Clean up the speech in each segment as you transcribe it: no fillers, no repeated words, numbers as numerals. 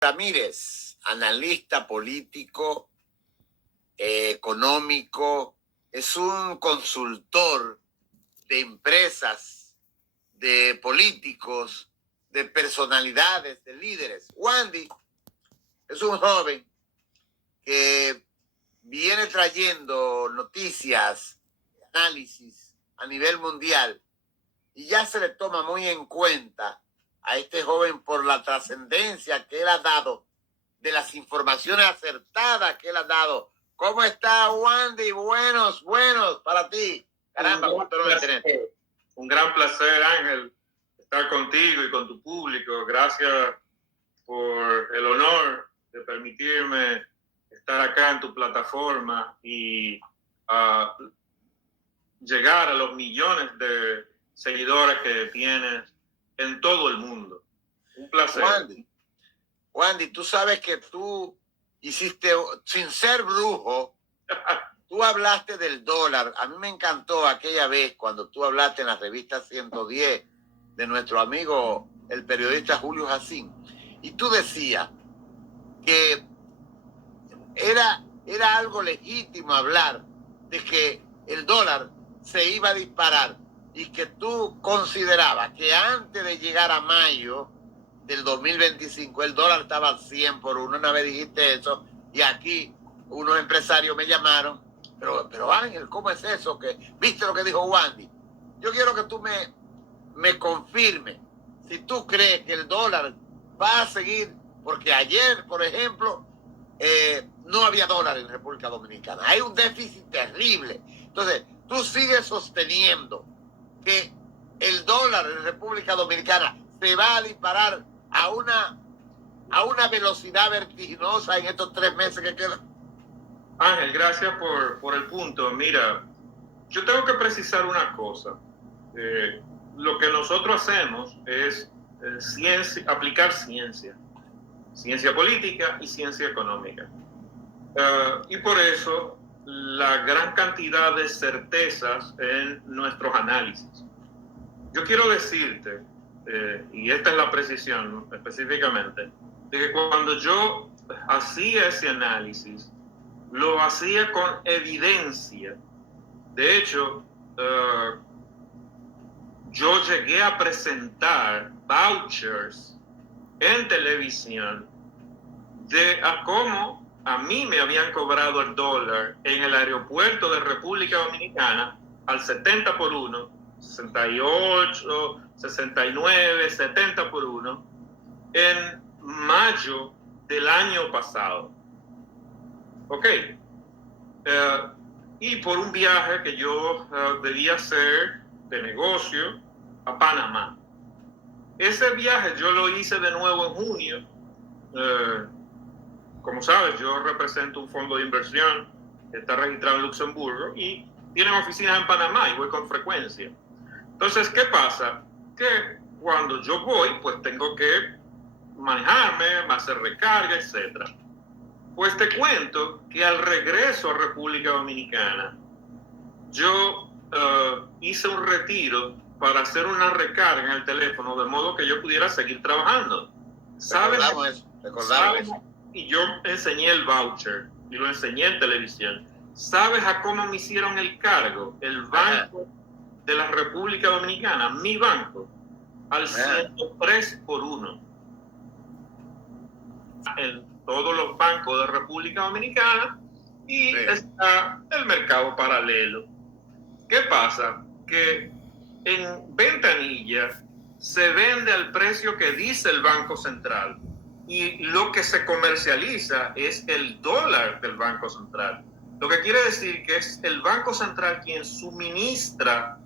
Ramírez, analista político, económico, es un consultor de empresas, de políticos, de personalidades, de líderes. Wandy es un joven que viene trayendo noticias, análisis a nivel mundial y ya se le toma muy en cuenta a este joven por la trascendencia que él ha dado, de las informaciones acertadas que él ha dado. ¿Cómo está, Wandy? Buenos para ti. Caramba, cuánto no me tenés. Un gran placer, Ángel, estar contigo y con tu público. Gracias por el honor de permitirme estar acá en tu plataforma y llegar a los millones de seguidores que tienes en todo el mundo. Un placer. Wandy, tú sabes que tú hiciste, sin ser brujo, tú hablaste del dólar. A mí me encantó aquella vez cuando tú hablaste en la revista 110 de nuestro amigo, el periodista Julio Jacín. Y tú decías que era algo legítimo hablar de que el dólar se iba a disparar y que tú considerabas que antes de llegar a mayo del 2025 el dólar estaba 100 por uno. Una vez dijiste eso y aquí unos empresarios me llamaron, pero Ángel, ¿cómo es eso? ¿Viste lo que dijo Wandy? Yo quiero que tú me confirmes si tú crees que el dólar va a seguir, porque ayer, por ejemplo, no había dólar en República Dominicana. Hay un déficit terrible. Entonces, tú sigues sosteniendo que el dólar en República Dominicana se va a disparar a una velocidad vertiginosa en estos 3 meses que quedan. Ángel, gracias por el punto. Mira, yo tengo que precisar una cosa. Lo que nosotros hacemos es aplicar ciencia política y ciencia económica. Y por eso la gran cantidad de certezas en nuestros análisis. Yo quiero decirte, y esta es la precisión específicamente, de que cuando yo hacía ese análisis, lo hacía con evidencia. De hecho, yo llegué a presentar vouchers en televisión de cómo a mí me habían cobrado el dólar en el aeropuerto de República Dominicana al 70 por 1, 68, 69, 70 por 1, en mayo del año pasado. Ok. Y por un viaje que yo debía hacer de negocio a Panamá. Ese viaje yo lo hice de nuevo en junio. Como sabes, yo represento un fondo de inversión que está registrado en Luxemburgo y tienen oficinas en Panamá y voy con frecuencia. Entonces, ¿qué pasa? Que cuando yo voy, pues tengo que manejarme, hacer recarga, etc. Pues te cuento que al regreso a República Dominicana, yo hice un retiro para hacer una recarga en el teléfono de modo que yo pudiera seguir trabajando. Recordamos eso. Y yo enseñé el voucher y lo enseñé en televisión. ¿Sabes a cómo me hicieron el cargo? El Banco de la República Dominicana, mi banco, al 103 por 1. En todos los bancos de República Dominicana y está el mercado paralelo. ¿Qué pasa? Que en ventanilla se vende al precio que dice el Banco Central y lo que se comercializa es el dólar del Banco Central. Lo que quiere decir que es el Banco Central quien suministra,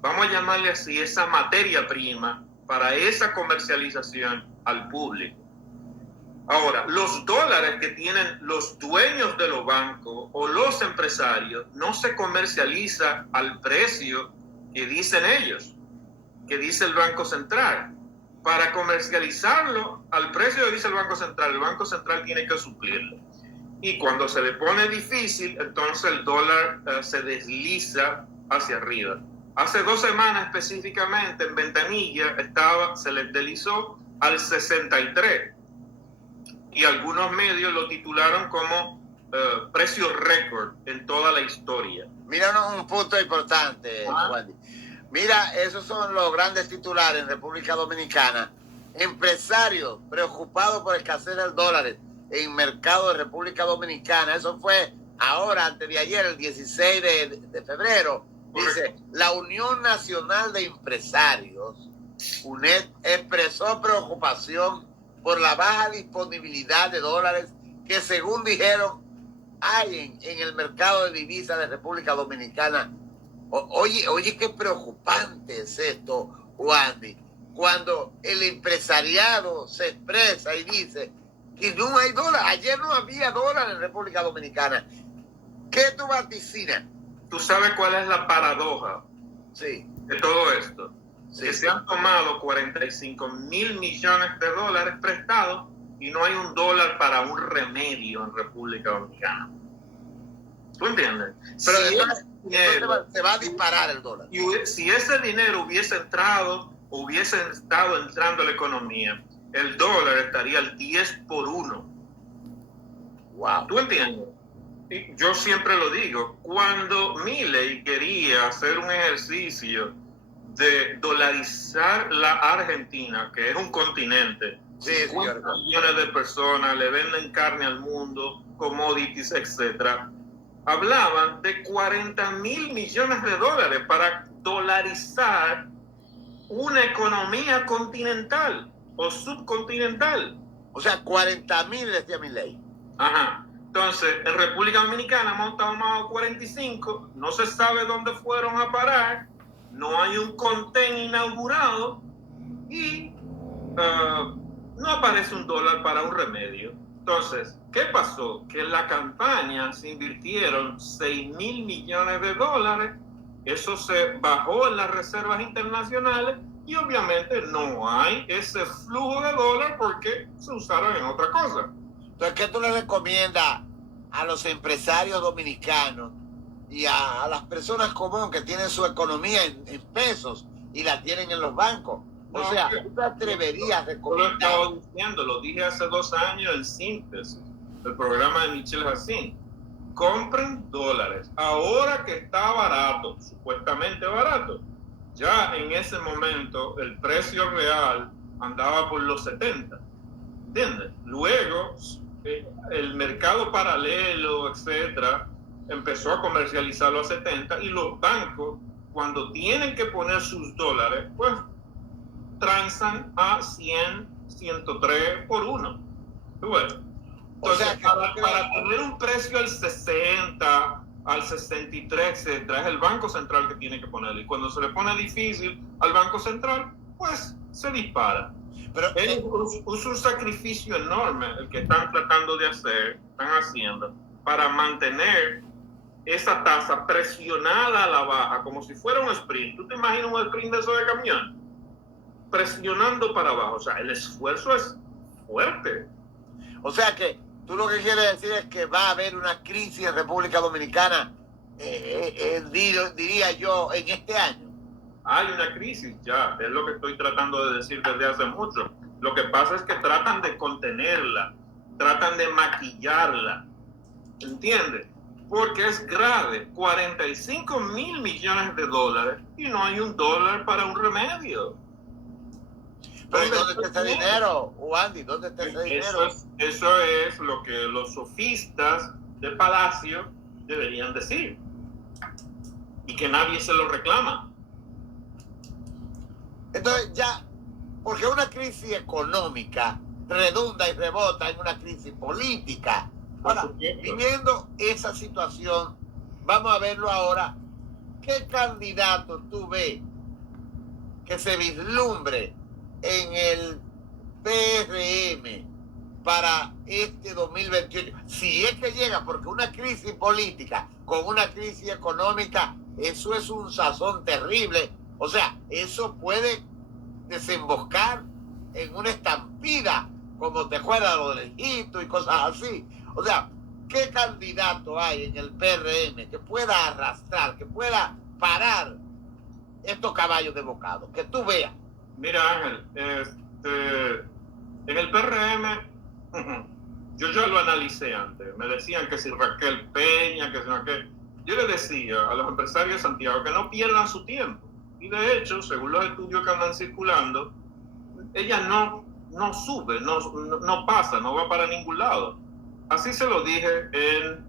vamos a llamarle así, esa materia prima para esa comercialización al público. Ahora, los dólares que tienen los dueños de los bancos o los empresarios no se comercializa al precio que dicen ellos, que dice el Banco Central. Para comercializarlo al precio que dice el Banco Central tiene que suplirlo. Y cuando se le pone difícil, entonces el dólar se desliza hacia arriba. Hace 2 semanas específicamente en ventanilla se les deslizó al 63. y algunos medios lo titularon como precio récord en toda la historia. Mira un punto importante, Wendy. Mira, esos son los grandes titulares en República Dominicana. Empresarios preocupados por escasez del dólar en mercado de República Dominicana. Eso fue ahora, antes de ayer, el 16 de febrero. Dice, la Unión Nacional de Empresarios, UNED, expresó preocupación por la baja disponibilidad de dólares que, según dijeron, hay en el mercado de divisas de República Dominicana. Oye, qué preocupante es esto, Wandy, cuando el empresariado se expresa y dice que no hay dólar. Ayer no había dólar en República Dominicana. ¿Qué tú vaticinas? ¿Tú sabes cuál es la paradoja de todo esto? Que se han tomado 45,000 millones de dólares prestados y no hay un dólar para un remedio en República Dominicana. ¿Tú entiendes? Pero se va a disparar el dólar. Y si ese dinero hubiese estado entrando a la economía, el dólar estaría al 10 por 1. Wow. ¿Tú entiendes? Y yo siempre lo digo, cuando Milei quería hacer un ejercicio de dolarizar la Argentina, que es un continente, 50 millones de personas, le venden carne al mundo, commodities, etcétera, hablaban de 40,000 millones de dólares para dolarizar una economía continental o subcontinental. O sea, 40,000 decía Milei. Ajá. Entonces, en República Dominicana hemos tomado 45, no se sabe dónde fueron a parar, no hay un contén inaugurado y no aparece un dólar para un remedio. Entonces, ¿qué pasó? Que en la campaña se invirtieron 6,000 millones de dólares, eso se bajó en las reservas internacionales y obviamente no hay ese flujo de dólar porque se usaron en otra cosa. Entonces, ¿qué tú le recomiendas a los empresarios dominicanos y a las personas comunes que tienen su economía en pesos y la tienen en los bancos? O sea, ¿tú te atreverías a recomendar? Yo lo estaba diciendo, lo dije hace 2 años en Síntesis, el programa de Michel Hassin. Compren dólares. Ahora que está barato, supuestamente barato, ya en ese momento el precio real andaba por los 70. ¿Entiendes? Luego, el mercado paralelo, etcétera, empezó a comercializarlo a 70 y los bancos, cuando tienen que poner sus dólares, pues transan a 100, 103 por 1. Bueno, entonces, para tener un precio al 60, al 63, etcétera, es el Banco Central que tiene que ponerlo. Y cuando se le pone difícil al Banco Central, pues se dispara. Pero es un sacrificio enorme el que están tratando de hacer, están haciendo, para mantener esa tasa presionada a la baja, como si fuera un sprint. ¿Tú te imaginas un sprint de eso de camión? Presionando para abajo. O sea, el esfuerzo es fuerte. O sea que tú lo que quieres decir es que va a haber una crisis en República Dominicana, diría yo, en este año. Hay una crisis ya, es lo que estoy tratando de decir desde hace mucho. Lo que pasa es que tratan de contenerla, tratan de maquillarla, ¿entiendes? Porque es grave, 45,000 millones de dólares y no hay un dólar para un remedio. Pero ¿dónde está ese dinero, Wandy? ¿Dónde está ese dinero? Eso es lo que los sofistas de Palacio deberían decir y que nadie se lo reclama. Entonces ya, porque una crisis económica redunda y rebota en una crisis política. Ahora, viviendo esa situación, vamos a verlo ahora. ¿Qué candidato tú ves que se vislumbre en el PRM para este 2028? Si es que llega, porque una crisis política con una crisis económica, eso es un sazón terrible. O sea, eso puede desemboscar en una estampida, como te acuerdas lo del Egipto y cosas así. O sea, ¿qué candidato hay en el PRM que pueda arrastrar, que pueda parar estos caballos de bocado? Que tú veas. Mira, Ángel, en el PRM yo ya lo analicé antes. Me decían que si Raquel Peña, que si Raquel... Yo le decía a los empresarios de Santiago que no pierdan su tiempo. Y de hecho, según los estudios que andan circulando, ella no sube, no pasa, no va para ningún lado. Así se lo dije en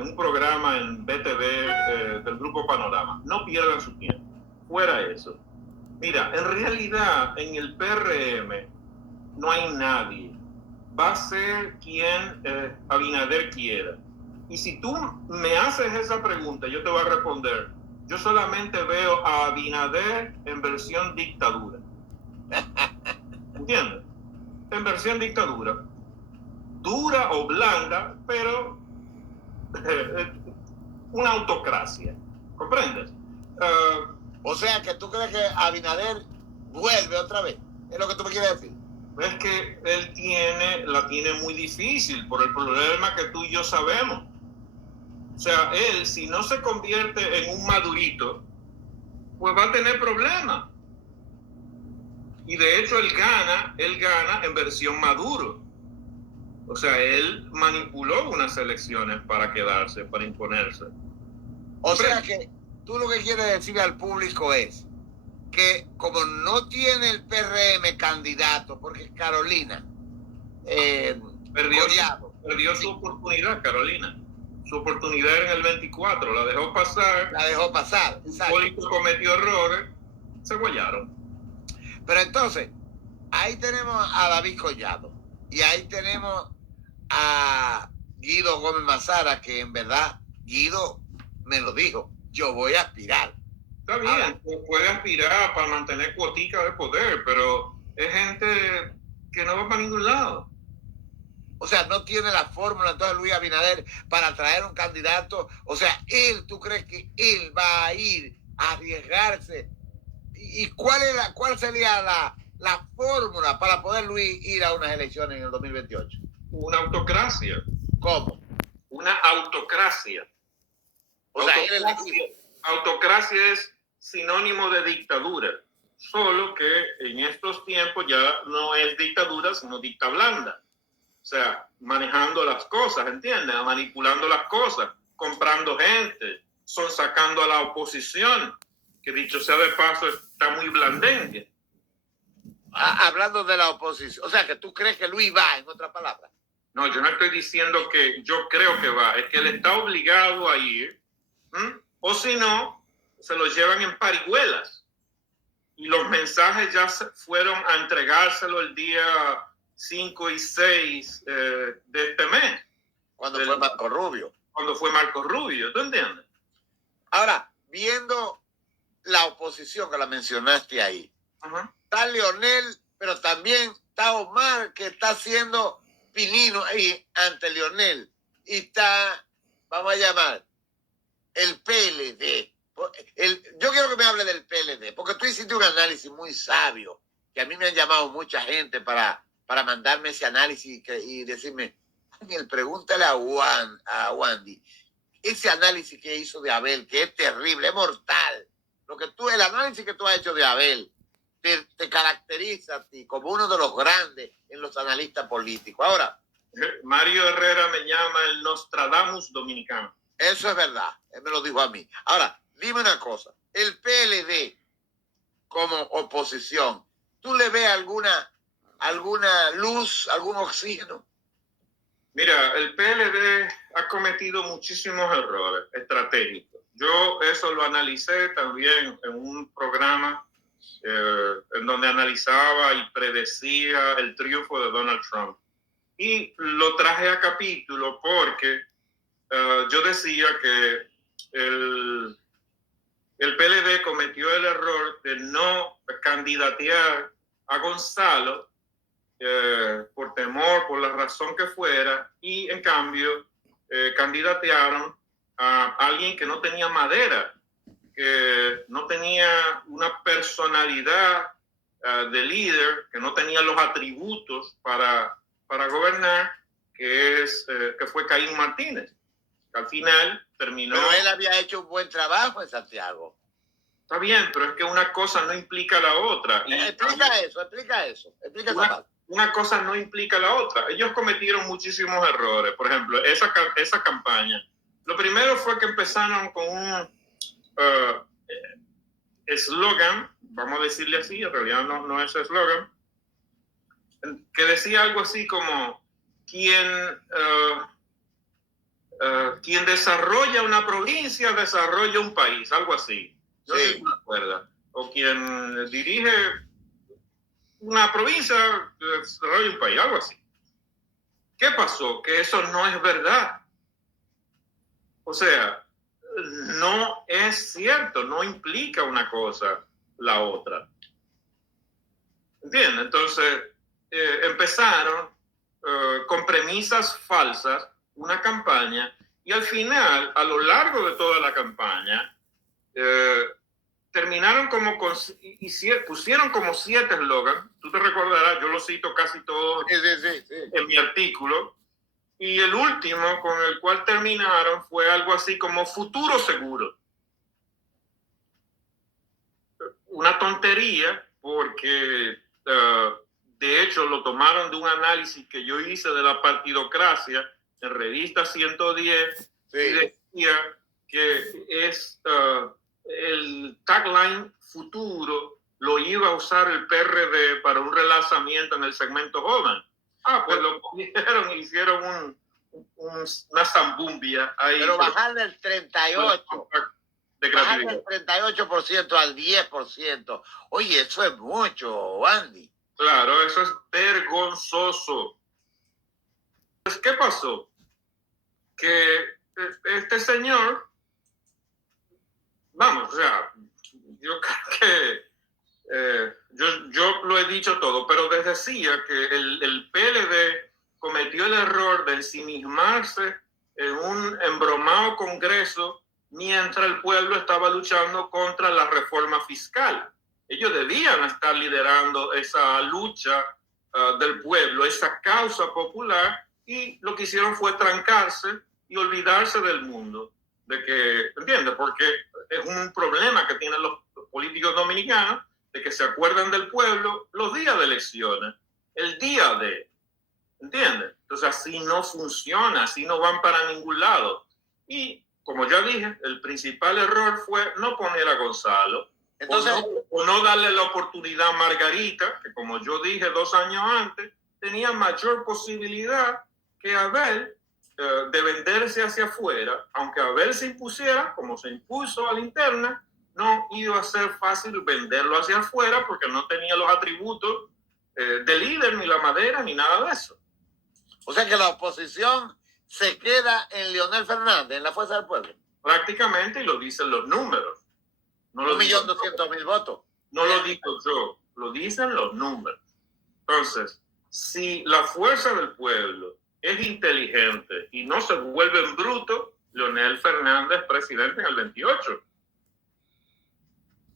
un programa en BTV del Grupo Panorama. No pierdan su tiempo. Fuera eso. Mira, en realidad en el PRM no hay nadie. Va a ser quien Abinader quiera. Y si tú me haces esa pregunta, yo te voy a responder. Yo solamente veo a Abinader en versión dictadura. ¿Entiendes? En versión dictadura. Dura o blanda, pero una autocracia. ¿Comprendes? O sea, que tú crees que Abinader vuelve otra vez. ¿Es lo que tú me quieres decir? Es que él la tiene muy difícil por el problema que tú y yo sabemos. O sea, él, si no se convierte en un Madurito, pues va a tener problemas. Y de hecho él gana en versión Maduro. O sea, él manipuló unas elecciones para quedarse, para imponerse. O sea que tú lo que quieres decir al público es que como no tiene el PRM candidato, porque Carolina perdió su oportunidad, Carolina. Su oportunidad en el 24, la dejó pasar. Hipólito cometió errores, se guayaron. Pero entonces, ahí tenemos a David Collado y ahí tenemos a Guido Gómez Mazara, que en verdad Guido me lo dijo, yo voy a aspirar. Está bien, puede aspirar para mantener cuotica de poder, pero es gente que no va para ningún lado. O sea, no tiene la fórmula entonces Luis Abinader para traer un candidato. O sea, ¿tú crees que él va a ir a arriesgarse? ¿Y cuál sería la fórmula para poder Luis ir a unas elecciones en el 2028? Una autocracia. ¿Cómo? Una autocracia. Autocracia es sinónimo de dictadura, solo que en estos tiempos ya no es dictadura, sino dicta blanda. O sea, manejando las cosas, ¿entiendes? Manipulando las cosas, comprando gente, sacando a la oposición, que dicho sea de paso está muy blandengue. Hablando de la oposición, o sea, que tú crees que Luis va, en otras palabras. No, yo no estoy diciendo que yo creo que va, es que él está obligado a ir, o si no, se lo llevan en parihuelas. Y los mensajes ya fueron a entregárselo el día 5 y 6 de este mes. Cuando fue Marco Rubio. Cuando fue Marco Rubio, ¿tú entiendes? Ahora, viendo la oposición que la mencionaste ahí, está Leonel, pero también está Omar, que está haciendo pinino ahí ante Leonel. Y está, vamos a llamar, el PLD. Yo quiero que me hable del PLD, porque tú hiciste un análisis muy sabio, que a mí me han llamado mucha gente para mandarme ese análisis y decirme, Daniel, pregúntale a Wandy, ese análisis que hizo de Abel, que es terrible, es mortal. El análisis que tú has hecho de Abel te caracteriza a ti como uno de los grandes en los analistas políticos. Ahora, Mario Herrera me llama el Nostradamus dominicano. Eso es verdad, él me lo dijo a mí. Ahora, dime una cosa, el PLD como oposición, ¿tú le ves alguna luz, algún oxígeno? Mira, el PLD ha cometido muchísimos errores estratégicos. Yo eso lo analicé también en un programa en donde analizaba y predecía el triunfo de Donald Trump. Y lo traje a capítulo porque yo decía que el PLD cometió el error de no candidatear a Gonzalo por temor, por la razón que fuera, y en cambio candidatearon a alguien que no tenía madera, que no tenía una personalidad de líder, que no tenía los atributos para gobernar, que fue Caín Martínez. Al final terminó... Pero él había hecho un buen trabajo en Santiago. Está bien, pero es que una cosa no implica la otra. Explica eso. una cosa no implica la otra. Ellos cometieron muchísimos errores. Por ejemplo, esa campaña. Lo primero fue que empezaron con un eslogan, vamos a decirle así, en realidad no es eslogan, que decía algo así como quien desarrolla una provincia desarrolla un país, algo así. No sé si me acuerda. O quien dirige una provincia desarrolla un país, algo así. ¿Qué pasó? Que eso no es verdad. O sea, no es cierto, no implica una cosa la otra. ¿Entiendes? Entonces, empezaron con premisas falsas una campaña y al final, a lo largo de toda la campaña, terminaron como pusieron como 7 eslogans. Tú te recordarás, yo lo cito casi todo en mi artículo. Y el último con el cual terminaron fue algo así como futuro seguro. Una tontería porque de hecho lo tomaron de un análisis que yo hice de la partidocracia en revista 110 y decía que es el tagline futuro lo iba a usar el PRD para un relanzamiento en el segmento joven. Pues lo cogieron e hicieron una zambumbia ahí. Pero bajar del 38%. Bajar del 38% al 10%. Oye, eso es mucho, Andy. Claro, eso es vergonzoso. Pues, ¿qué pasó? Que este señor, vamos, o sea, yo creo que yo lo he dicho todo, pero les decía que el PLD cometió el error de ensimismarse en un embromado congreso mientras el pueblo estaba luchando contra la reforma fiscal. Ellos debían estar liderando esa lucha del pueblo, esa causa popular, y lo que hicieron fue trancarse y olvidarse del mundo. De que, ¿entiendes? Porque es un problema que tienen los políticos dominicanos, de que se acuerdan del pueblo los días de elecciones, el día de, ¿entiendes? Entonces así no funciona, así no van para ningún lado. Y como ya dije, el principal error fue no poner a Gonzalo, entonces, o no darle la oportunidad a Margarita, que como yo dije 2 años antes, tenía mayor posibilidad que Abel de venderse hacia afuera, aunque Abel se impusiera, como se impuso a la interna, no iba a ser fácil venderlo hacia afuera porque no tenía los atributos de líder, ni la madera, ni nada de eso. O sea que la oposición se queda en Leonel Fernández, en la Fuerza del Pueblo. Prácticamente, y lo dicen los números. No 1.200.000 votos. No lo digo yo, lo dicen los números. Entonces, si la Fuerza del Pueblo es inteligente y no se vuelve en bruto, Leonel Fernández es presidente en el 28.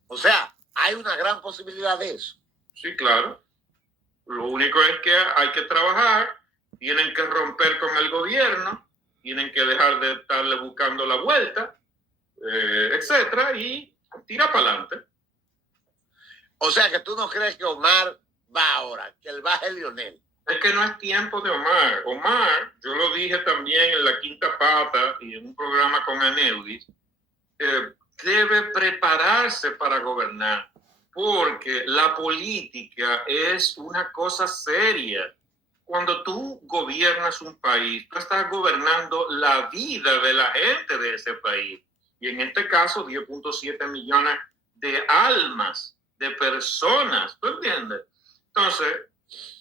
O sea, hay una gran posibilidad de eso. Sí, claro. Lo único es que hay que trabajar, tienen que romper con el gobierno, tienen que dejar de estarle buscando la vuelta, etcétera, y tira para adelante. O sea que tú no crees que Omar va ahora, que él baje Leonel. Es que no es tiempo de Omar. Omar, yo lo dije también en La Quinta Pata y en un programa con Aneudis, debe prepararse para gobernar, porque la política es una cosa seria. Cuando tú gobiernas un país, tú estás gobernando la vida de la gente de ese país. Y en este caso, 10.7 millones de almas, de personas, ¿tú entiendes? Entonces,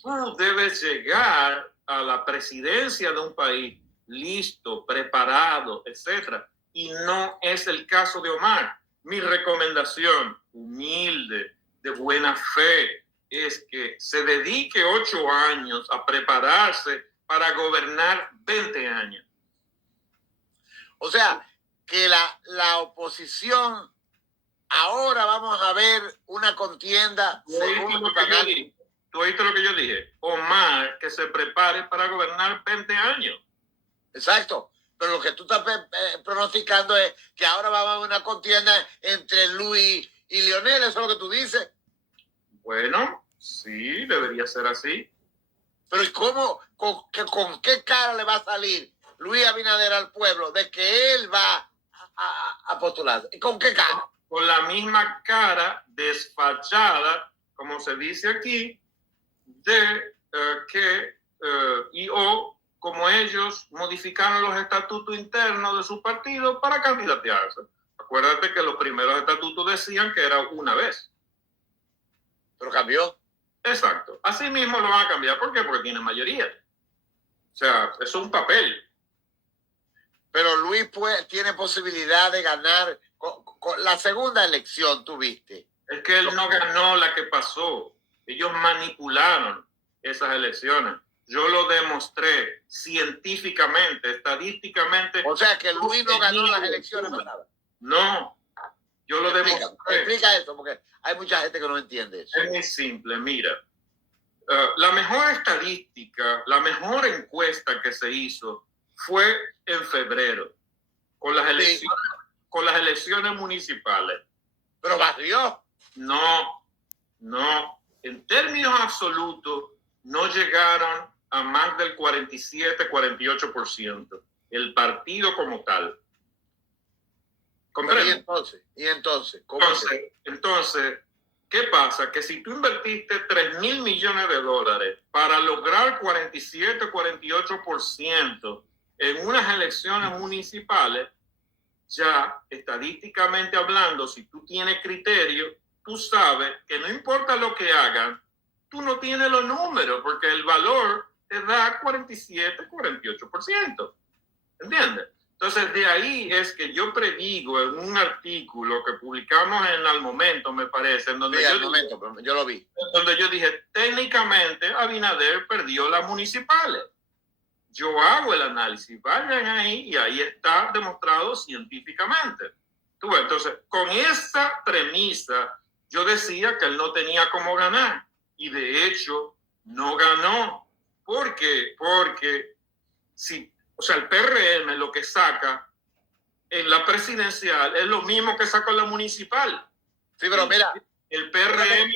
tú debes llegar a la presidencia de un país listo, preparado, etcétera. Y no es el caso de Omar. Mi recomendación, humilde, de buena fe, es que se dedique 8 años a prepararse para gobernar 20 años. O sea, que la oposición, ahora vamos a ver una contienda. ¿Tú oíste lo que yo dije? Omar, que se prepare para gobernar 20 años. Exacto. Pero lo que tú estás pronosticando es que ahora va a haber una contienda entre Luis y Leonel. ¿Eso es lo que tú dices? Bueno, sí, debería ser así. Pero ¿y cómo, con qué cara le va a salir Luis Abinader al pueblo de que él va a postularse? ¿Y con qué cara? Con la misma cara desfachada, como se dice aquí, de como ellos modificaron los estatutos internos de su partido para candidatearse. Acuérdate que los primeros estatutos decían que era una vez. Pero cambió. Exacto. Así mismo lo van a cambiar. ¿Por qué? Porque tiene mayoría. O sea, es un papel. Pero Luis tiene posibilidad de ganar con la segunda elección, tuviste. Es que él no ganó la que pasó. Ellos manipularon esas elecciones. Yo lo demostré científicamente, estadísticamente. O sea que Luis no ganó las elecciones pasadas. No, yo lo demostré. Explica eso, porque hay mucha gente que no entiende eso. Es muy simple, mira. La mejor estadística, la mejor encuesta que se hizo fue en febrero, con las elecciones municipales. Pero barrió. No. En términos absolutos, no llegaron a más del 47-48%. El partido como tal. ¿Comprende? ¿Y entonces? ¿Cómo entonces, ¿qué pasa? Que si tú invertiste $3,000 millones para lograr 47-48% en unas elecciones municipales, ya estadísticamente hablando, si tú tienes criterio, tú sabes que no importa lo que hagan, tú no tienes los números, porque el valor te da 47-48%. ¿Entiendes? Entonces, de ahí es que yo predigo en un artículo que publicamos en Al Momento, me parece, en donde yo lo vi. Donde yo dije, técnicamente Abinader perdió las municipales. Yo hago el análisis, vayan ahí y ahí está demostrado científicamente. Entonces, con esa premisa, yo decía que él no tenía cómo ganar. Y de hecho, no ganó. ¿Por qué? Porque el PRM lo que saca en la presidencial es lo mismo que sacó en la municipal. Sí, pero mira. El PRM...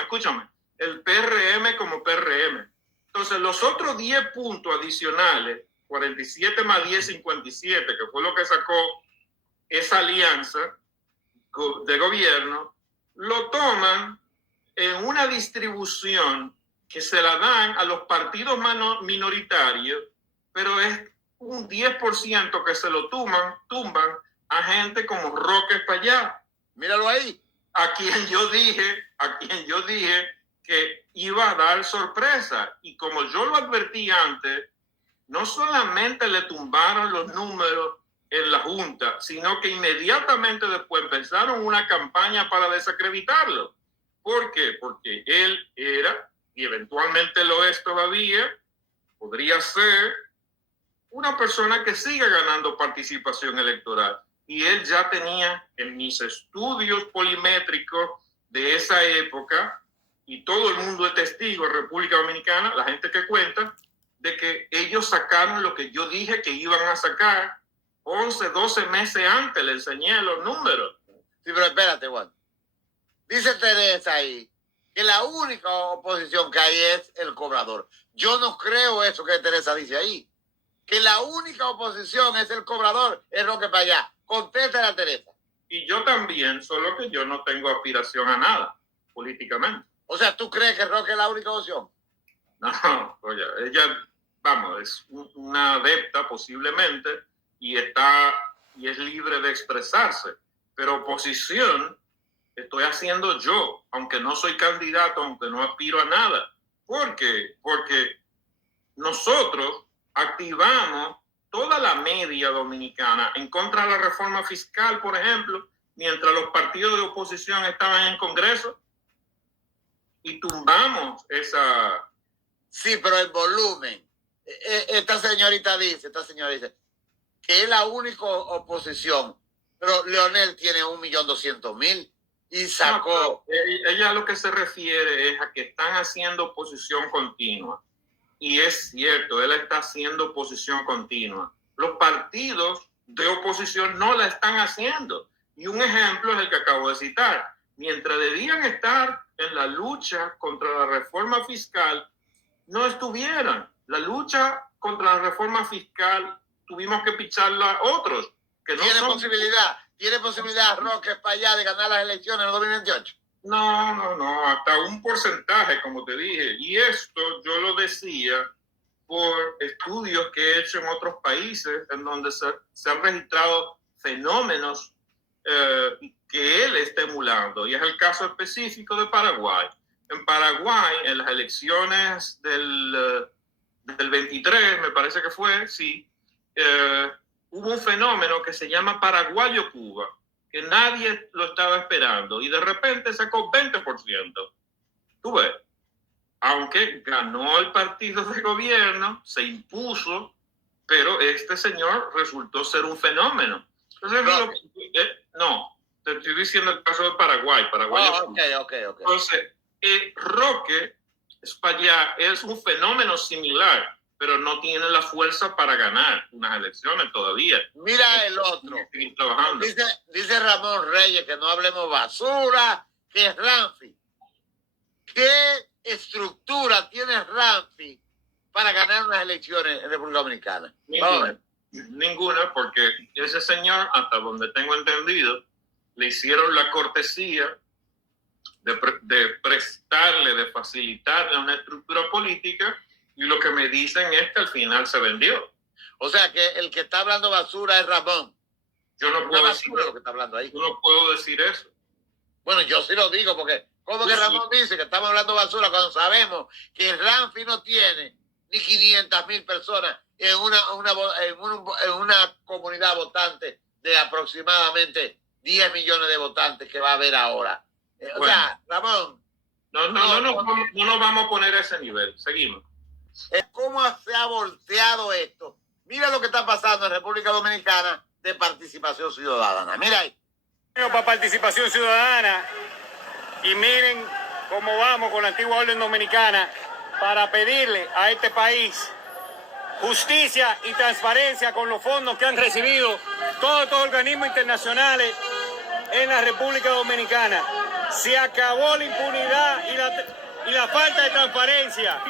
Escúchame. El PRM como PRM. Entonces, los otros 10 puntos adicionales, 47 más 10, 57, que fue lo que sacó esa alianza de gobierno, lo toman en una distribución que se la dan a los partidos minoritarios, pero es un 10% que se lo tumban a gente como Roque Espaillá. Míralo ahí. A quien yo dije que iba a dar sorpresa. Y como yo lo advertí antes, no solamente le tumbaron los números en la Junta, sino que inmediatamente después empezaron una campaña para desacreditarlo. ¿Por qué? Porque él era, y eventualmente lo es todavía, podría ser una persona que siga ganando participación electoral. Y él ya tenía en mis estudios polimétricos de esa época, y todo el mundo es testigo en República Dominicana, la gente que cuenta, de que ellos sacaron lo que yo dije que iban a sacar 11, 12 meses antes, le enseñé los números. Sí, pero espérate, Juan. Dice Teresa ahí que la única oposición que hay es el cobrador. Yo no creo eso que Teresa dice ahí. Que la única oposición es el cobrador, es Roque Espaillá. Contéstale a Teresa. Y yo también, solo que yo no tengo aspiración a nada políticamente. O sea, ¿tú crees que Roque es la única opción? No, oye, ella, es una adepta posiblemente y es libre de expresarse. Pero oposición estoy haciendo yo, aunque no soy candidato, aunque no aspiro a nada. ¿Por qué? Porque nosotros activamos toda la media dominicana en contra de la reforma fiscal, por ejemplo, mientras los partidos de oposición estaban en Congreso, y tumbamos esa... Sí, pero el volumen. Esta señorita dice que es la única oposición, pero Leonel tiene 1.200.000 y sacó... No, ella a lo que se refiere es a que están haciendo oposición continua. Y es cierto, él está haciendo oposición continua. Los partidos de oposición no la están haciendo. Y un ejemplo es el que acabo de citar. Mientras debían estar en la lucha contra la reforma fiscal, no estuvieran. La lucha contra la reforma fiscal tuvimos que picharla a otros. Que no ¿Tiene posibilidad Roque para allá de ganar las elecciones en el 2028? No, hasta un porcentaje, como te dije. Y esto yo lo decía por estudios que he hecho en otros países en donde se han registrado fenómenos que él está emulando. Y es el caso específico de Paraguay. En Paraguay, en las elecciones del 23, me parece que fue, sí, hubo un fenómeno que se llama Paraguayo Cuba, que nadie lo estaba esperando, y de repente sacó 20%. Tú ves, aunque ganó el partido de gobierno, se impuso, pero este señor resultó ser un fenómeno. Entonces, no, te estoy diciendo el caso de Paraguay. Okay. Entonces, Roque Espaillá es un fenómeno similar, pero no tiene la fuerza para ganar unas elecciones todavía. Mira el otro. Dice Ramón Reyes que no hablemos basura, que es Ramfi. ¿Qué estructura tiene Ramfi para ganar unas elecciones en República Dominicana? Ninguna, porque ese señor, hasta donde tengo entendido, le hicieron la cortesía de prestarle, de facilitarle una estructura política, y lo que me dicen es que al final se vendió. O sea que el que está hablando basura es Ramón. Yo no puedo decir lo que está hablando ahí. Yo no puedo decir eso. Bueno, yo sí lo digo, porque ¿cómo que Ramón dice que estamos hablando basura cuando sabemos que el Ramfi no tiene ni 500,000 personas en una comunidad votante de aproximadamente 10 millones de votantes que va a haber ahora? Bueno, o sea, Ramón. No nos vamos a poner a ese nivel. Seguimos. ¿Cómo se ha volteado esto? Mira lo que está pasando en República Dominicana de participación ciudadana. Mira ahí. Para participación ciudadana, y miren cómo vamos con la antigua orden dominicana para pedirle a este país justicia y transparencia con los fondos que han recibido todos los organismos internacionales en la República Dominicana. Se acabó la impunidad y la falta de transparencia.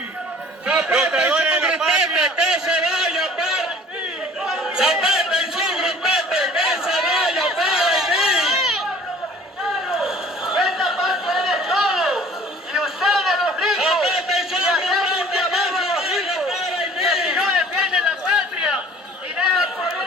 Los traidores de la patria, que se vaya para Haití. Zapata y su grupete, que se vaya para Haití. Esta parte eres todo. Y ustedes los ricos. Zapata y su grupete, que se vaya para Haití. Que si no defienden la patria y dejan poner a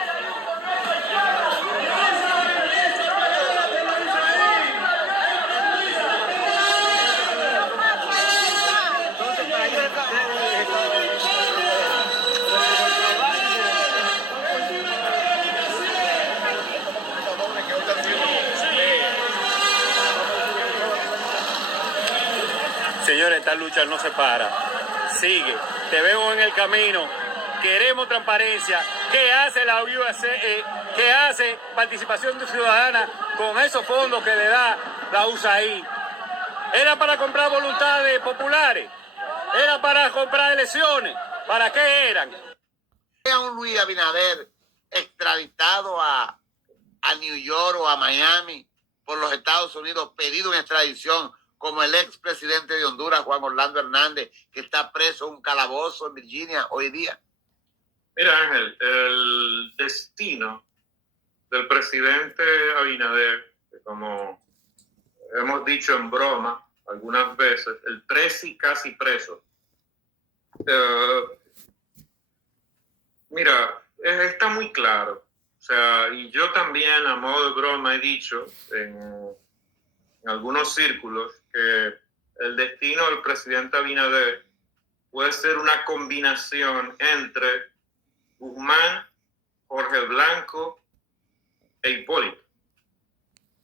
Señores, esta lucha no se para. Sigue. Te vemos en el camino. Queremos transparencia. ¿Qué hace la USAID? ¿Qué hace participación ciudadana con esos fondos que le da la USAID? ¿Era para comprar voluntades populares? ¿Era para comprar elecciones? ¿Para qué eran? A un Luis Abinader extraditado a New York o a Miami por los Estados Unidos, pedido en extradición, como el expresidente de Honduras, Juan Orlando Hernández, que está preso en un calabozo en Virginia hoy día. Mira, Ángel, el destino del presidente Abinader, que como hemos dicho en broma algunas veces, el presi casi preso. Mira, está muy claro. O sea, y yo también a modo de broma he dicho en algunos círculos que el destino del presidente Abinader puede ser una combinación entre Guzmán, Jorge Blanco e Hipólito.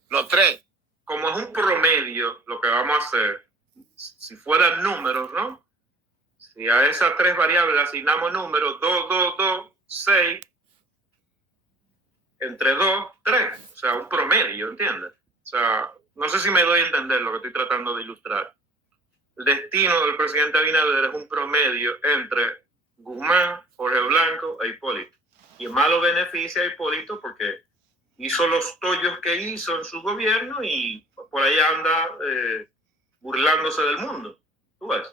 Los tres. Como es un promedio, lo que vamos a hacer, si fueran números, ¿no? Si a esas tres variables asignamos números, 2, 2, 2, 6, entre 2, 3. O sea, un promedio, ¿entiendes? O sea, no sé si me doy a entender lo que estoy tratando de ilustrar. El destino del presidente Abinader es un promedio entre Guzmán, Jorge Blanco e Hipólito. Y más lo beneficia a Hipólito porque hizo los tollos que hizo en su gobierno y por ahí anda burlándose del mundo. ¿Tú ves?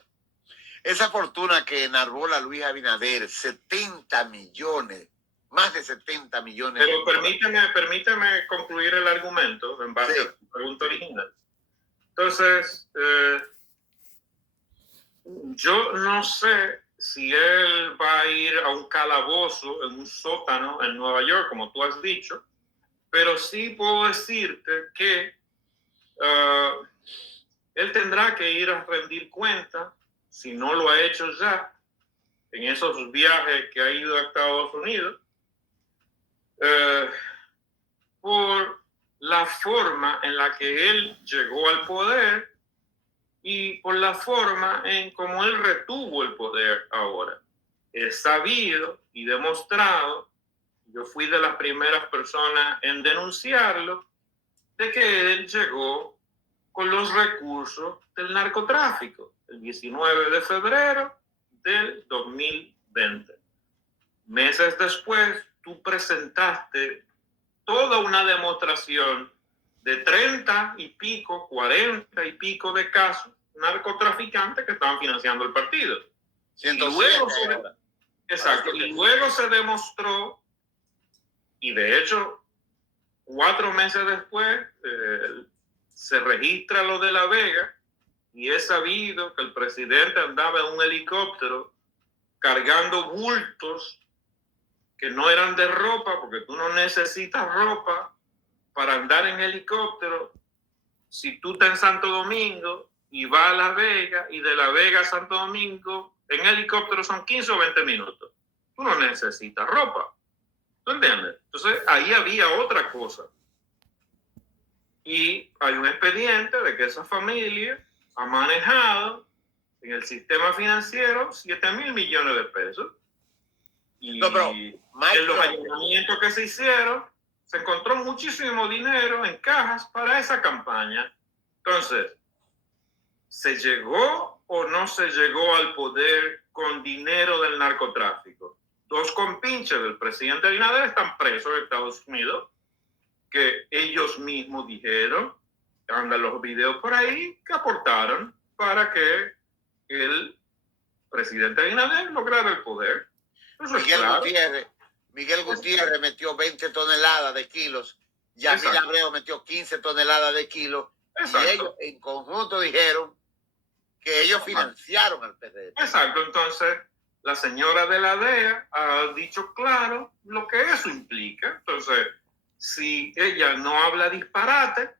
Esa fortuna que enarbola Luis Abinader, 70 millones, más de 70 millones. Pero permíteme concluir el argumento en base a tu pregunta original. Entonces, yo no sé si él va a ir a un calabozo, en un sótano en Nueva York, como tú has dicho, pero sí puedo decirte que él tendrá que ir a rendir cuenta, si no lo ha hecho ya, en esos viajes que ha ido a Estados Unidos, por la forma en la que él llegó al poder y por la forma en cómo él retuvo el poder ahora. Es sabido y demostrado, yo fui de las primeras personas en denunciarlo, de que él llegó con los recursos del narcotráfico el 19 de febrero del 2020. Meses después, tú presentaste toda una demostración de 30 y pico, 40 y pico de casos narcotraficantes que estaban financiando el partido. Y luego se demostró, y de hecho, 4 meses después, se registra lo de La Vega, y es sabido que el presidente andaba en un helicóptero cargando bultos que no eran de ropa, porque tú no necesitas ropa para andar en helicóptero. Si tú estás en Santo Domingo y vas a La Vega, y de La Vega a Santo Domingo en helicóptero son 15 o 20 minutos. Tú no necesitas ropa. ¿Tú entiendes? Entonces ahí había otra cosa. Y hay un expediente de que esa familia ha manejado en el sistema financiero 7,000 millones de pesos. Y en los allanamientos que se hicieron, se encontró muchísimo dinero en cajas para esa campaña. Entonces, ¿se llegó o no se llegó al poder con dinero del narcotráfico? 2 compinches del presidente Abinader están presos en Estados Unidos, que ellos mismos dijeron, andan los videos por ahí, que aportaron para que el presidente Abinader lograra el poder. Miguel Gutiérrez metió 20 toneladas de kilos, Yamil Abreu metió 15 toneladas de kilos, y ellos en conjunto dijeron que ellos financiaron al PRD. Exacto, entonces la señora de la DEA ha dicho claro lo que eso implica. Entonces, si ella no habla disparate,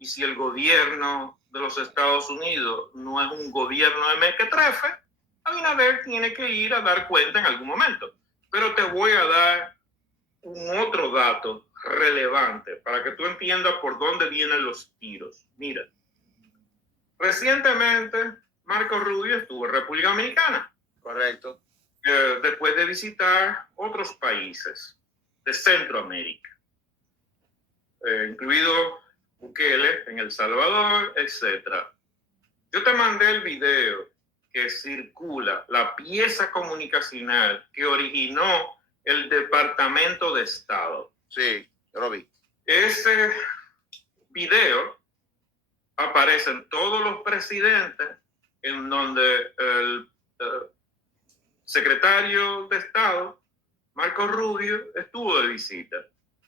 y si el gobierno de los Estados Unidos no es un gobierno de mequetrefe, Abinader tiene que ir a dar cuenta en algún momento. Pero te voy a dar un otro dato relevante para que tú entiendas por dónde vienen los tiros. Mira, recientemente Marco Rubio estuvo en República Dominicana. Correcto. Después de visitar otros países de Centroamérica, incluido Bukele en El Salvador, etc. Yo te mandé el video que circula, la pieza comunicacional que originó el Departamento de Estado. Sí, yo lo vi. Ese video aparecen todos los presidentes en donde el secretario de Estado, Marco Rubio, estuvo de visita,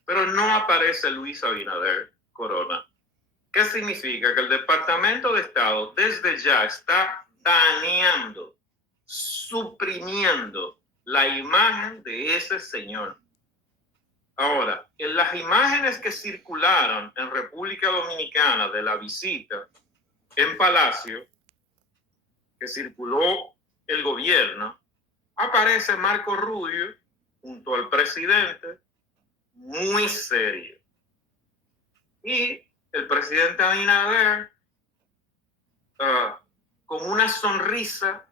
pero no aparece Luis Abinader Corona. ¿Qué significa? Que el Departamento de Estado desde ya está dañando, suprimiendo la imagen de ese señor. Ahora, en las imágenes que circularon en República Dominicana de la visita en Palacio, que circuló el gobierno, aparece Marco Rubio junto al presidente, muy serio. Y el presidente Abinader con una sonrisa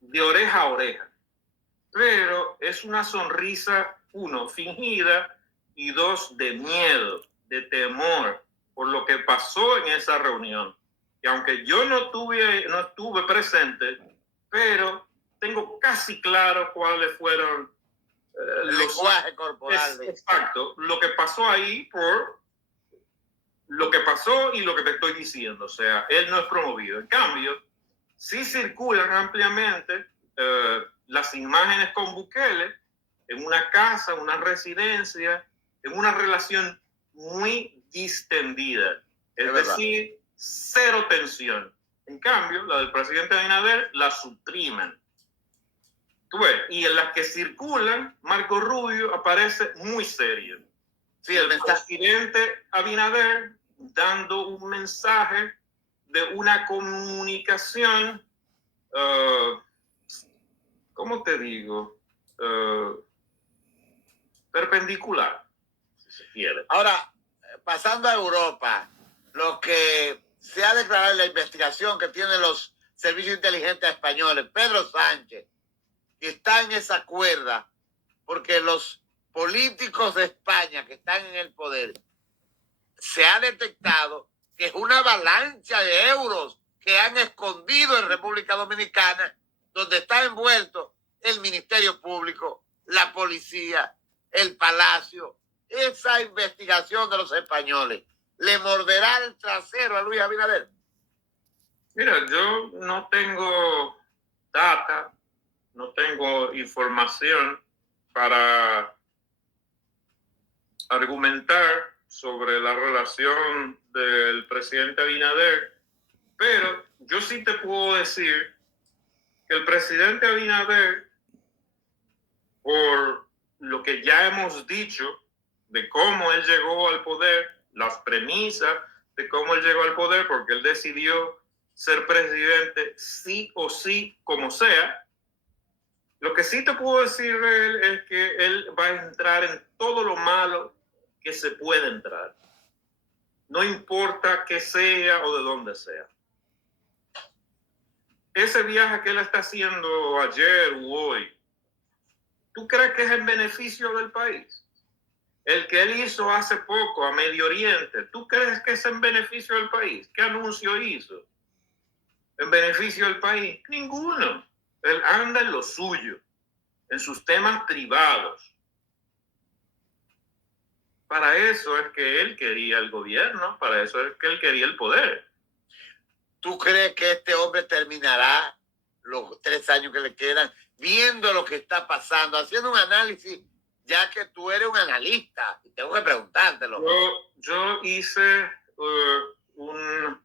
de oreja a oreja. Pero es una sonrisa, 1, fingida, y 2, de miedo, de temor por lo que pasó en esa reunión. Y aunque yo no estuve presente, pero tengo casi claro cuáles fueron el lenguaje corporal. Exacto, lo que pasó ahí por lo que pasó y lo que te estoy diciendo. O sea, él no es promovido. En cambio, sí circulan ampliamente las imágenes con Bukele en una casa, una residencia, en una relación muy distendida. Es decir, cero tensión. En cambio, la del presidente Abinader la suprimen. Tú ves, y en las que circulan, Marco Rubio aparece muy serio. Sí, el presidente Abinader dando un mensaje de una comunicación, ¿cómo te digo? Perpendicular, si se quiere. Ahora, pasando a Europa, lo que se ha declarado en la investigación que tienen los servicios inteligentes españoles, Pedro Sánchez, que está en esa cuerda, porque los políticos de España que están en el poder, se ha detectado que es una avalancha de euros que han escondido en República Dominicana, donde está envuelto el Ministerio Público, la policía, el Palacio. Esa investigación de los españoles le morderá el trasero a Luis Abinader. Mira, yo no tengo data, no tengo información para argumentar sobre la relación del presidente Abinader, pero yo sí te puedo decir que el presidente Abinader, por lo que ya hemos dicho de cómo él llegó al poder, las premisas de cómo él llegó al poder, porque él decidió ser presidente sí o sí, como sea. Lo que sí te puedo decir de él es que él va a entrar en todo lo malo que se puede entrar. No importa qué sea o de dónde sea. Ese viaje que él está haciendo ayer u hoy, ¿tú crees que es en beneficio del país? El que él hizo hace poco a Medio Oriente, ¿tú crees que es en beneficio del país? ¿Qué anuncio hizo? ¿En beneficio del país? Ninguno. Él anda en lo suyo, en sus temas privados. Para eso es que él quería el gobierno, para eso es que él quería el poder. ¿Tú crees que este hombre terminará los 3 años que le quedan viendo lo que está pasando, haciendo un análisis, ya que tú eres un analista y tengo que preguntártelo? Yo hice un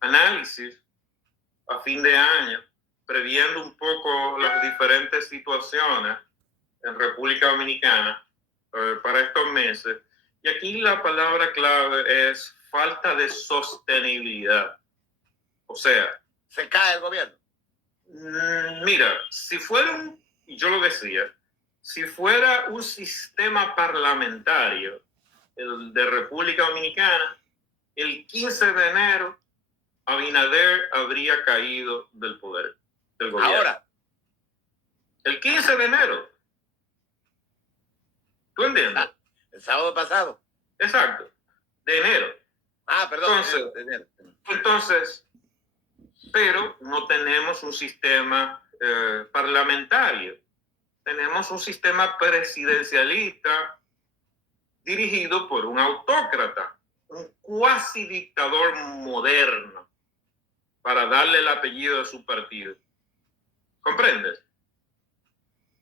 análisis a fin de año, previendo un poco las diferentes situaciones en República Dominicana para estos meses. Y aquí la palabra clave es falta de sostenibilidad. O sea, ¿se cae el gobierno? Mira, si fuera yo lo decía, si fuera un sistema parlamentario, el de República Dominicana, el 15 de enero, Abinader habría caído del poder, del gobierno. Ahora. El 15 de enero. ¿Tú entiendes? El sábado pasado. Exacto. De enero. Perdón. Entonces, pero no tenemos un sistema parlamentario. Tenemos un sistema presidencialista dirigido por un autócrata, un cuasi dictador moderno, para darle el apellido de su partido. ¿Comprendes?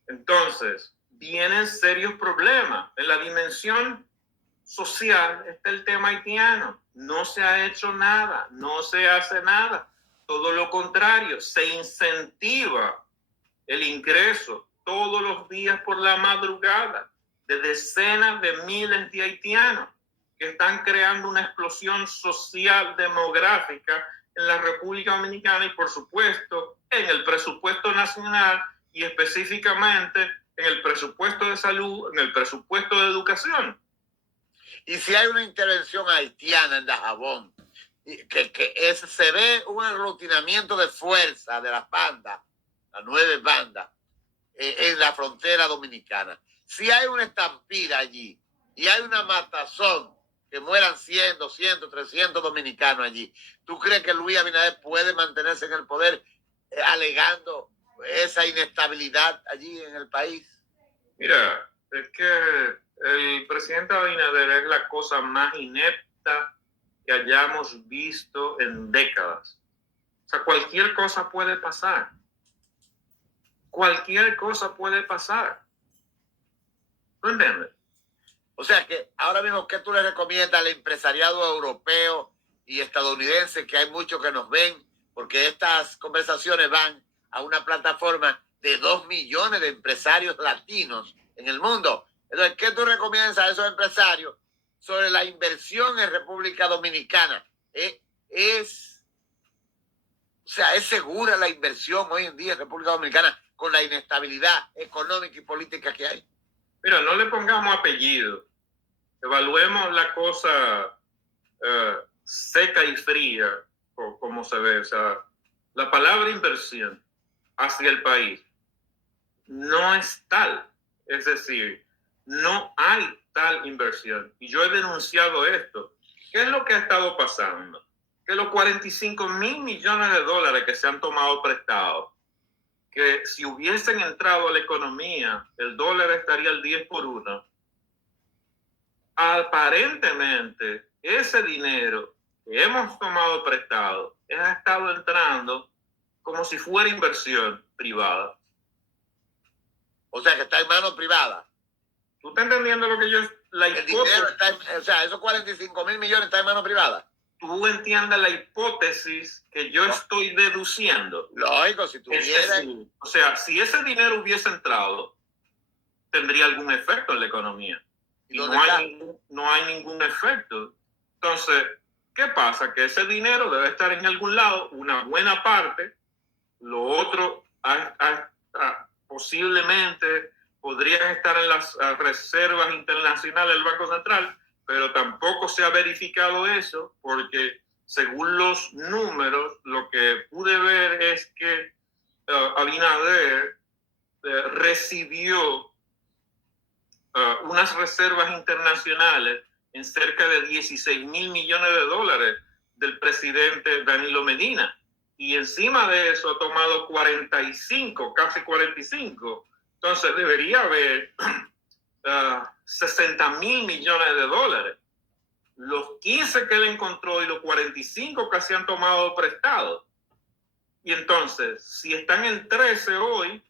Entonces, vienen serios problemas. En la dimensión social está el tema haitiano. No se ha hecho nada, no se hace nada. Todo lo contrario, se incentiva el ingreso todos los días por la madrugada de decenas de miles de haitianos que están creando una explosión social demográfica en la República Dominicana y, por supuesto, en el presupuesto nacional y específicamente en el presupuesto de salud, en el presupuesto de educación. Y si hay una intervención haitiana en Dajabón, se ve un aglutinamiento de fuerza de las bandas, las 9 bandas, en la frontera dominicana. Si hay una estampida allí y hay una matazón, que mueran 100, 200, 300 dominicanos allí, ¿tú crees que Luis Abinader puede mantenerse en el poder alegando esa inestabilidad allí en el país? Mira, es que el presidente Abinader es la cosa más inepta que hayamos visto en décadas. O sea, cualquier cosa puede pasar. Cualquier cosa puede pasar. ¿No entiendes? O sea que ahora mismo, ¿qué tú le recomiendas al empresariado europeo y estadounidense, que hay muchos que nos ven? Porque estas conversaciones van a una plataforma de 2 millones de empresarios latinos en el mundo. Entonces, ¿qué tú recomiendas a esos empresarios sobre la inversión en República Dominicana? ¿Es segura la inversión hoy en día en República Dominicana con la inestabilidad económica y política que hay? Mira, no le pongamos apellido. Evaluemos la cosa seca y fría, como se ve. O sea, la palabra inversión hacia el país no es tal. Es decir, no hay tal inversión. Y yo he denunciado esto. ¿Qué es lo que ha estado pasando? Que los 45,000 millones de dólares que se han tomado prestados, que si hubiesen entrado a la economía, el dólar estaría al 10 por 1. Aparentemente, ese dinero que hemos tomado prestado ha estado entrando como si fuera inversión privada. O sea, que está en manos privadas. ¿Tú estás entendiendo lo que yo... El dinero está esos 45,000 millones están en manos privadas. Tú entiendes la hipótesis que yo estoy deduciendo. Lógico, si tuviera... O sea, si ese dinero hubiese entrado, tendría algún efecto en la economía. Y no hay ningún efecto. Entonces, ¿qué pasa? Que ese dinero debe estar en algún lado, una buena parte. Lo otro posiblemente podrían estar en las reservas internacionales del Banco Central, pero tampoco se ha verificado eso, porque según los números, lo que pude ver es que Abinader recibió unas reservas internacionales en cerca de 16,000 millones de dólares del presidente Danilo Medina. Y encima de eso ha tomado 45, casi 45. Entonces debería haber 60,000 millones de dólares. Los 15 que él encontró y los 45 que se han tomado prestados. Y entonces, si están en 13 hoy,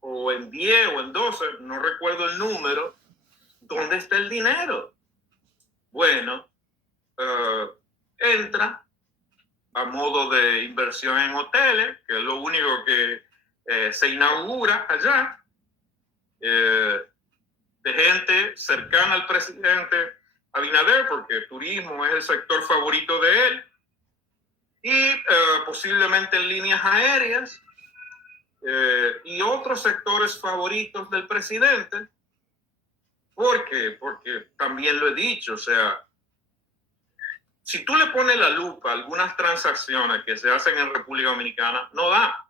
o en 10 o en 12, no recuerdo el número, ¿dónde está el dinero? Bueno, entra a modo de inversión en hoteles, que es lo único que se inaugura allá, de gente cercana al presidente Abinader, porque el turismo es el sector favorito de él, y posiblemente en líneas aéreas, y otros sectores favoritos del presidente. ¿Por qué? Porque también lo he dicho, o sea, si tú le pones la lupa a algunas transacciones que se hacen en República Dominicana, no da.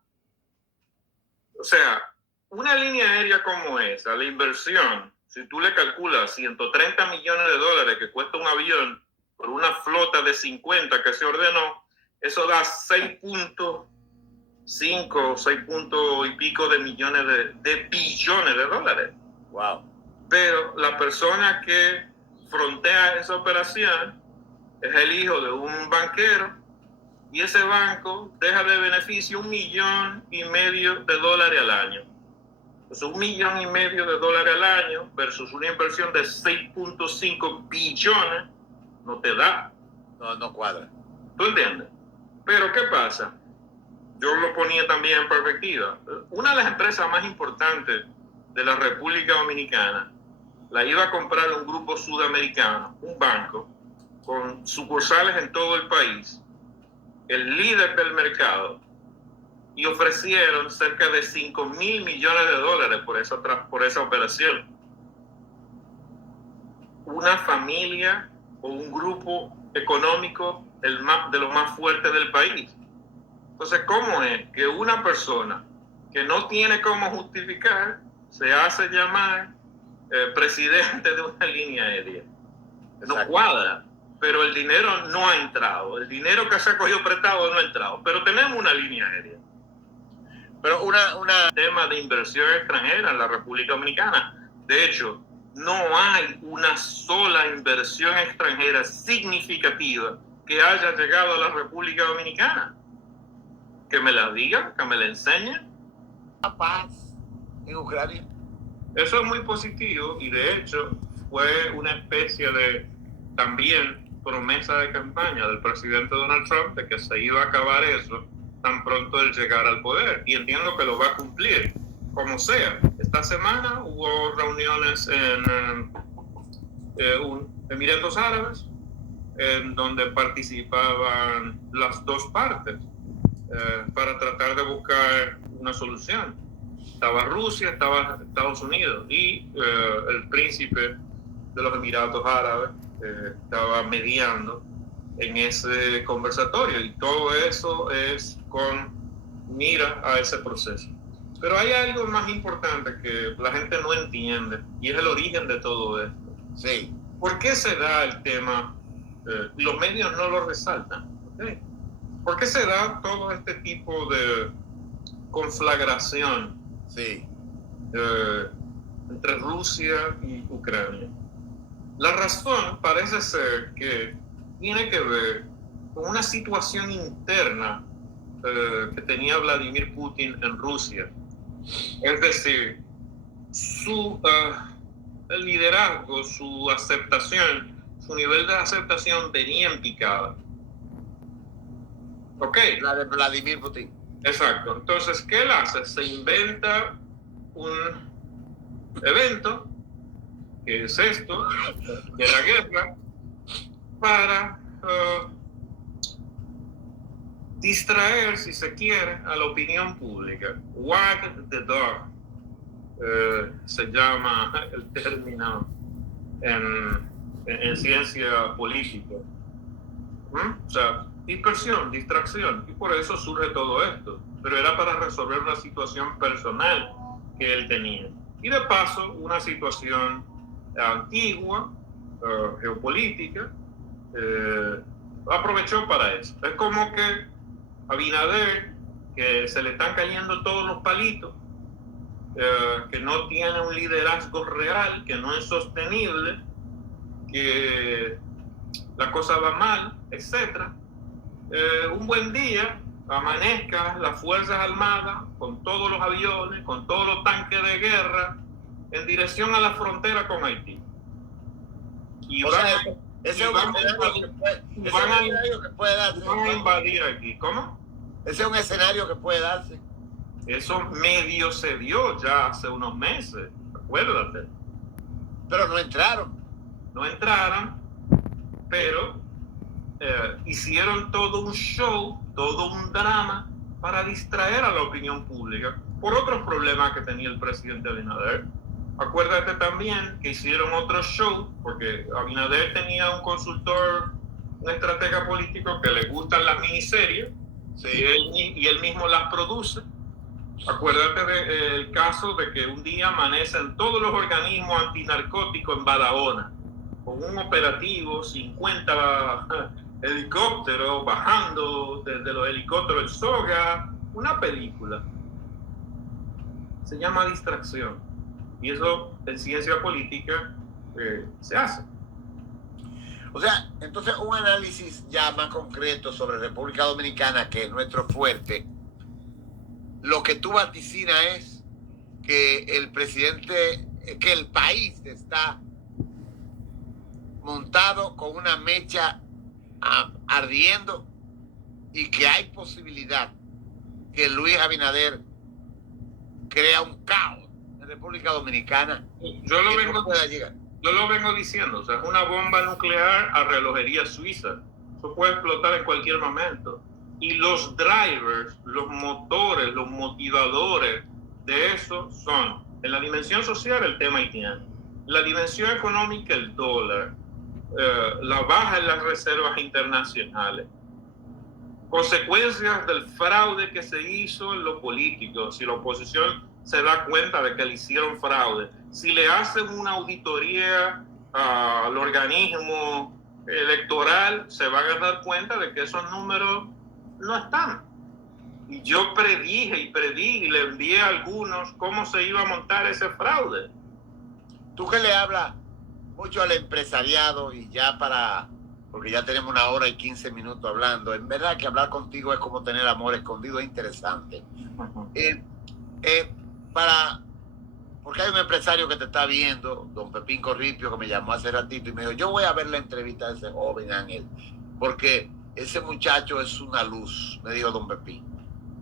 O sea, una línea aérea como esa, la inversión, si tú le calculas 130 millones de dólares que cuesta un avión por una flota de 50 que se ordenó, eso da 6.5, 6 puntos y pico de millones de billones de dólares. Wow. Pero la persona que frontea esa operación es el hijo de un banquero, y ese banco deja de beneficio 1,5 millones de dólares al año. Entonces, 1,5 millones de dólares al año versus una inversión de 6.5 billones no te da. No cuadra. ¿Tú entiendes? Pero ¿qué pasa? Yo lo ponía también en perspectiva. Una de las empresas más importantes de la República Dominicana la iba a comprar un grupo sudamericano, un banco, con sucursales en todo el país, el líder del mercado, y ofrecieron cerca de 5,000 millones de dólares por esa operación. Una familia o un grupo económico de los más fuertes del país. Entonces, ¿cómo es que una persona que no tiene cómo justificar se hace llamar presidente de una línea aérea? No cuadra, pero el dinero no ha entrado. El dinero que se ha cogido prestado no ha entrado, pero tenemos una línea aérea. Pero una tema de inversión extranjera en la República Dominicana. De hecho, no hay una sola inversión extranjera significativa que haya llegado a la República Dominicana. Que me la digan, que me la enseñen. La paz en Ucrania. Eso es muy positivo y de hecho fue una especie de también promesa de campaña del presidente Donald Trump de que se iba a acabar eso tan pronto él llegara al poder, y entiendo que lo va a cumplir como sea. Esta semana hubo reuniones en Emiratos Árabes en donde participaban las dos partes para tratar de buscar una solución. Estaba Rusia, estaba Estados Unidos y el príncipe de los Emiratos Árabes estaba mediando en ese conversatorio, y todo eso es con mira a ese proceso. Pero hay algo más importante que la gente no entiende, y es el origen de todo esto. Sí. ¿Por qué se da el tema? Los medios no lo resaltan. ¿Okay? ¿Por qué se da todo este tipo de conflagración Sí. entre Rusia y Ucrania? La razón parece ser que tiene que ver con una situación interna que tenía Vladimir Putin en Rusia. Es decir, su el liderazgo, su aceptación, su nivel de aceptación venía en picada. ¿Ok? La de Vladimir Putin. Exacto. Entonces, ¿qué él hace? Se inventa un evento, que es esto, de la guerra, para distraer, si se quiere, a la opinión pública. Wag the dog, se llama el término en ciencia política. O sea, dispersión, distracción, y por eso surge todo esto. Pero era para resolver una situación personal que él tenía. Y de paso, una situación antigua, geopolítica, aprovechó para eso. Es como que Abinader, que se le están cayendo todos los palitos, que no tiene un liderazgo real, que no es sostenible, que la cosa va mal, etc. Un buen día amanezca las Fuerzas Armadas con todos los aviones, con todos los tanques de guerra en dirección a la frontera con Haití. Y van a invadir aquí. ¿Cómo? Ese es un escenario que puede darse. Eso medio se dio ya hace unos meses, acuérdate. Pero no entraron. No entraron, pero hicieron todo un show, todo un drama para distraer a la opinión pública por otros problemas que tenía el presidente Abinader. Acuérdate también que hicieron otro show, porque Abinader tenía un consultor, un estratega político que le gustan las miniseries, sí, y él mismo las produce. Acuérdate del caso de que un día amanecen todos los organismos antinarcóticos en Barahona, con un operativo, 50 helicópteros bajando desde los helicópteros del Soga, una película. Se llama distracción. Y eso en ciencia política se hace. O sea, entonces un análisis ya más concreto sobre República Dominicana, que es nuestro fuerte, lo que tú vaticinas es que el presidente, que el país está montado con una mecha ardiendo y que hay posibilidad que Luis Abinader crea un caos en República Dominicana. Yo lo vengo diciendo, o sea, es una bomba nuclear a relojería suiza. Eso puede explotar en cualquier momento. Y los drivers, los motores, los motivadores de eso son, en la dimensión social, el tema haitiano, la dimensión económica, el dólar, la baja en las reservas internacionales, consecuencias del fraude que se hizo en lo político. Si la oposición se da cuenta de que le hicieron fraude, si le hacen una auditoría al organismo electoral, se van a dar cuenta de que esos números no están. Y yo predí y le envié a algunos cómo se iba a montar ese fraude. Tú que le hablas mucho al empresariado, y ya para porque ya tenemos 1 hora y 15 minutos hablando. En verdad que hablar contigo es como tener amor escondido, es interesante. Porque hay un empresario que te está viendo, don Pepín Corripio, que me llamó hace ratito y me dijo, yo voy a ver la entrevista de ese joven Ángel, porque ese muchacho es una luz, me dijo don Pepín.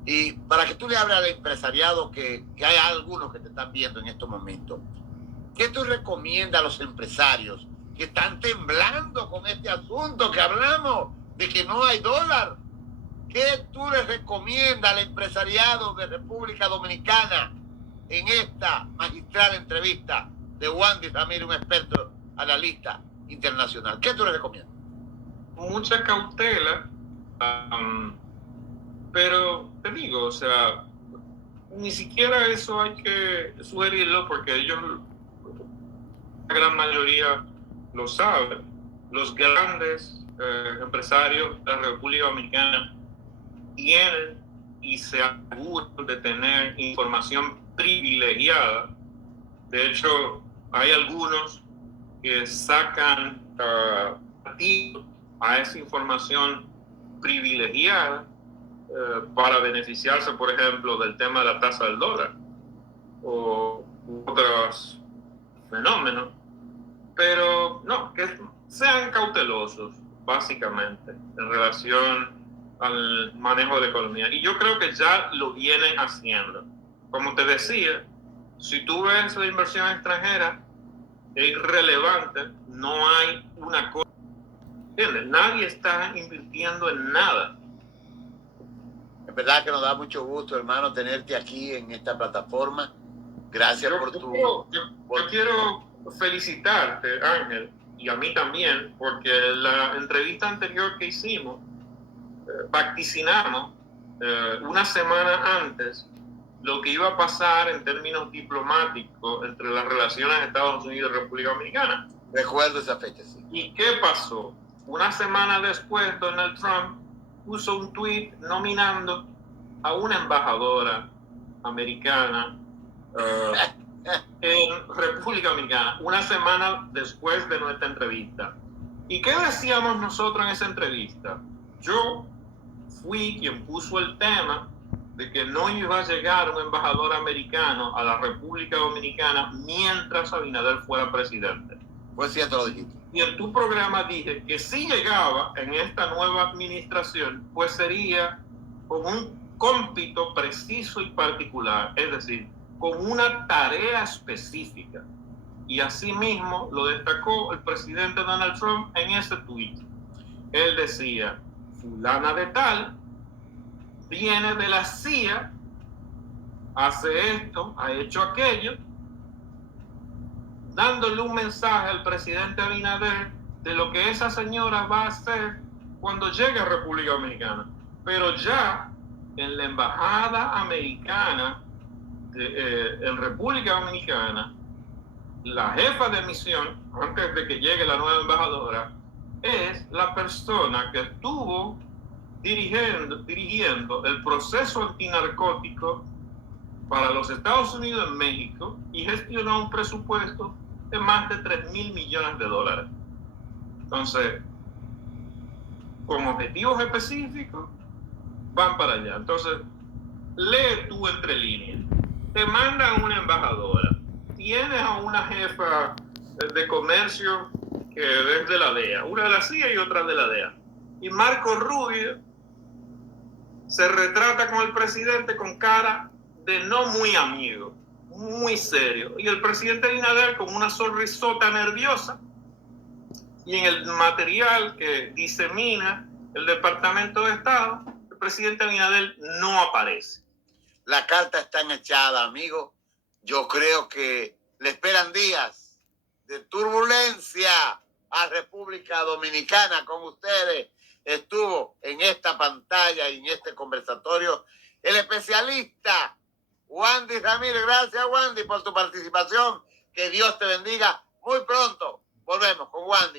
Y para que tú le hables al empresariado, que hay algunos que te están viendo en estos momentos, ¿qué tú recomiendas a los empresarios que están temblando con este asunto que hablamos de que no hay dólar? ¿Qué tú les recomiendas al empresariado de República Dominicana en esta magistral entrevista de Wandy Ramírez, un experto analista internacional? ¿Qué tú les recomiendas? Mucha cautela, pero te digo, o sea, ni siquiera eso hay que sugerirlo porque ellos, la gran mayoría, lo saben. Los grandes empresarios de la República Dominicana tienen y se aseguran de tener información privilegiada. De hecho, hay algunos que sacan partido a esa información privilegiada para beneficiarse, por ejemplo, del tema de la tasa del dólar o otros fenómenos. Pero no, que sean cautelosos, básicamente, en relación al manejo de la economía. Y yo creo que ya lo vienen haciendo. Como te decía, si tú ves la inversión extranjera, es irrelevante, no hay una cosa. ¿Entiendes? Nadie está invirtiendo en nada. Es verdad que nos da mucho gusto, hermano, tenerte aquí en esta plataforma. Gracias por tu... Yo quiero felicitarte, Ángel, y a mí también, porque la entrevista anterior que hicimos, vaticinamos una semana antes lo que iba a pasar en términos diplomáticos entre las relaciones de Estados Unidos y República Dominicana. Recuerdo esa fecha, sí. ¿Y qué pasó? Una semana después, Donald Trump puso un tweet nominando a una embajadora americana en República Dominicana, una semana después de nuestra entrevista. ¿Y qué decíamos nosotros en esa entrevista? Yo fui quien puso el tema de que no iba a llegar un embajador americano a la República Dominicana mientras Abinader fuera presidente. Pues cierto, lo dijiste. Y en tu programa dije que si llegaba en esta nueva administración, pues sería con un cómpito preciso y particular, es decir, con una tarea específica. Y asimismo lo destacó el presidente Donald Trump en ese tuit. Él decía, fulana de tal viene de la CIA, hace esto, ha hecho aquello, dándole un mensaje al presidente Abinader de lo que esa señora va a hacer cuando llegue a República Dominicana. Pero ya en la embajada americana en República Dominicana, la jefa de misión, antes de que llegue la nueva embajadora, es la persona que estuvo dirigiendo el proceso antinarcótico para los Estados Unidos en México y gestionó un presupuesto de más de $3,000 millones. Entonces, con objetivos específicos, van para allá. Entonces, lee tú entre líneas. Te mandan una embajadora, tienes a una jefa de comercio que es de la DEA, una de la CIA y otra de la DEA. Y Marco Rubio se retrata con el presidente con cara de no muy amigo, muy serio. Y el presidente Abinader con una sonrisota nerviosa. Y en el material que disemina el Departamento de Estado, el presidente Abinader no aparece. La carta está echada, amigo. Yo creo que le esperan días de turbulencia a República Dominicana con ustedes. Estuvo en esta pantalla y en este conversatorio el especialista Wandy Ramírez. Gracias, Wandy, por tu participación. Que Dios te bendiga. Muy pronto volvemos con Wandy.